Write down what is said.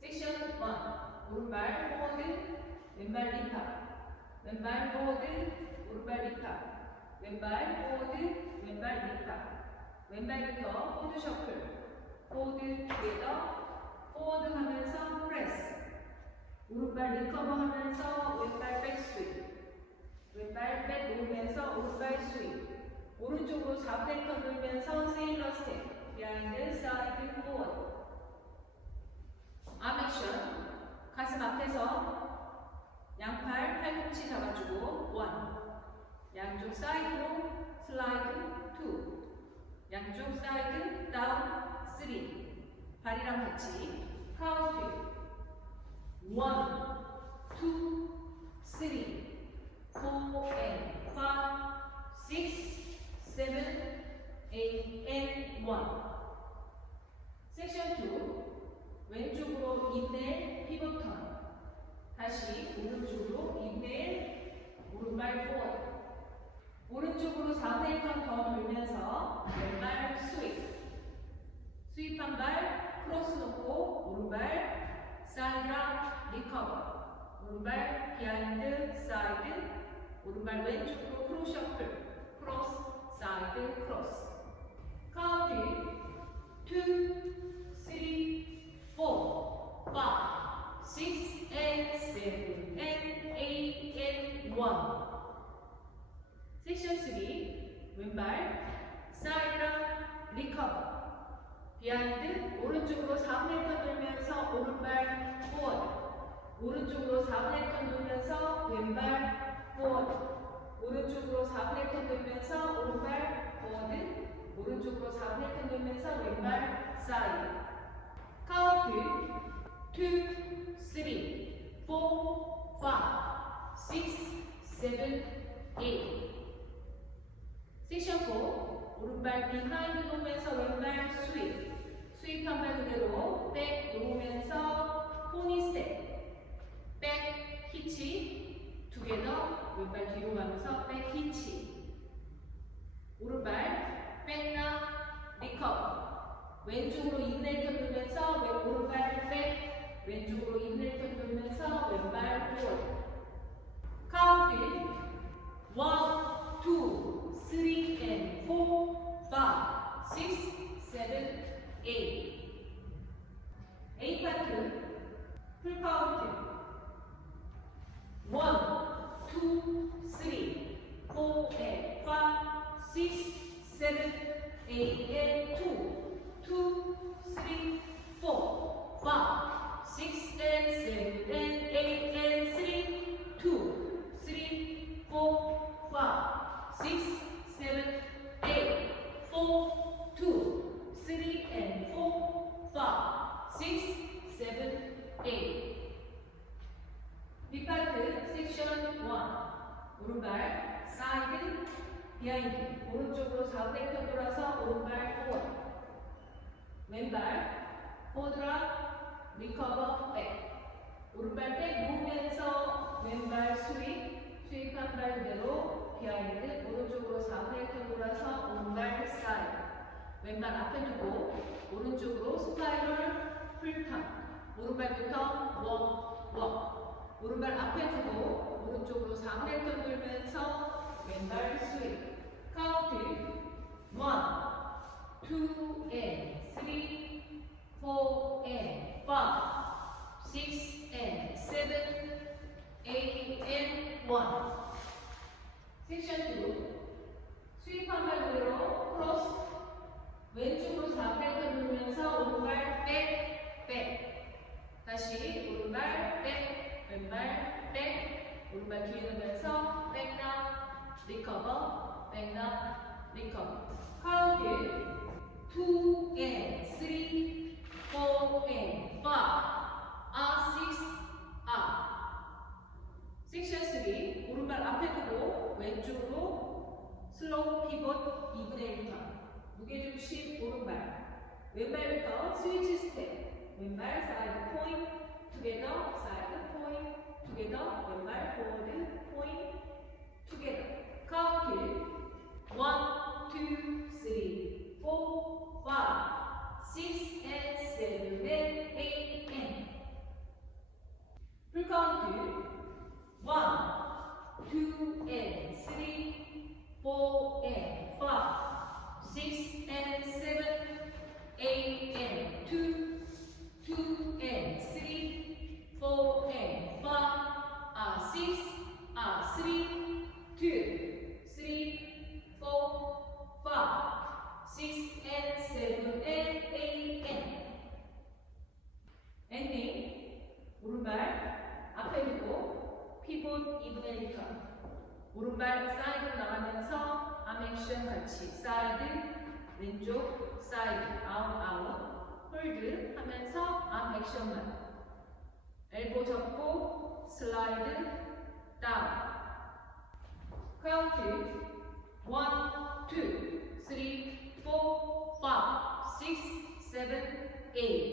섹션 1 오른발 포워드 왼발 리탑 왼발 포워드 오른발 리탑 왼발 포워드 왼발 리탑 왼발부터 포드 셔플 포워드 투게더 포워드 하면서 프레스 오른발 리커버 하면서 왼발 백 양쪽 사이드로 슬라이드 2 양쪽 사이드 다운 3 발이랑 같이 카운트 1 2 3 4 and 5 6 스윗한 발 크로스 놓고 오른발 사이드랑 리커버. 오른발 비하인드 사이드 오른발 왼쪽으로 크로스 셔플. 크로스 사이드 크로스. 카운트 2 3 4 5 6 and 7 and 8 and 1 섹션 3 왼발 사이드랑 리커버 비하인드 오른쪽으로 4분의 턴 돌면서 오른발 포워드 오른쪽으로 4분의 턴 돌면서 왼발 포워드 오른쪽으로 4분의 턴 돌면서 오른발 포워드 오른쪽으로 4분의 턴 돌면서 왼발 사이드 카운트 2, 3, 4, 5, 6, 7, 8 섹션 4 오른발 비하인드 놓으면서 왼발 스윗 스윗한 발 그대로 백 놓으면서 포니 스텝 백 히치 두 개 더 왼발 뒤로 가면서 백 히치. 오른발 백나 리커버 왼쪽으로 인넬 턴 돌면서 왼 오른발 백. 왼쪽으로 인넬 턴 돌면서 왼발 포워드 카운트 1, seven, eight, and 오른쪽으로 400도 돌아서 오른발 포워드 왼발 포드라 리커버 백 오른발 백 놓으면서 왼발 스윗 스윗 한 발 그대로 비하인드 오른쪽으로 400도 돌아서 오른발 사이드 왼발 앞에 두고 오른쪽으로 스파이럴 풀탑 오른발부터 워, 워 오른발 앞에 두고 오른쪽으로 4분의 턴 돌면서 왼발 스윗 카운트 1, 2 and 3, 4 and 5, 6 and 7, 8 and 1 섹션 2 스윗한 발 그대로 크로스 왼쪽으로 4분의 턴 돌면서 오른발 백, 백 다시 오른발 백, 왼발 백, 오른발 뒤에 놓으면서 백나 리커버, 백나 리커버. 카운트 2 and 3, 4 and 5, 아, 6, 아. 섹션 3 오른발 앞에 두고 왼쪽으로 슬로우 피벗 2분의 1 턴. 무게중심 오른발 왼발부터 스위치 스텝 1분 2분의 1컷 오른발 사이드로 나가면서 암액션 같이 사이드 왼쪽 사이드 아웃 아웃 홀드 하면서 암액션만. 엘보 접고 슬라이드 다운. 카운트. 1, 2, 3, 4, 5, 6, 7, 8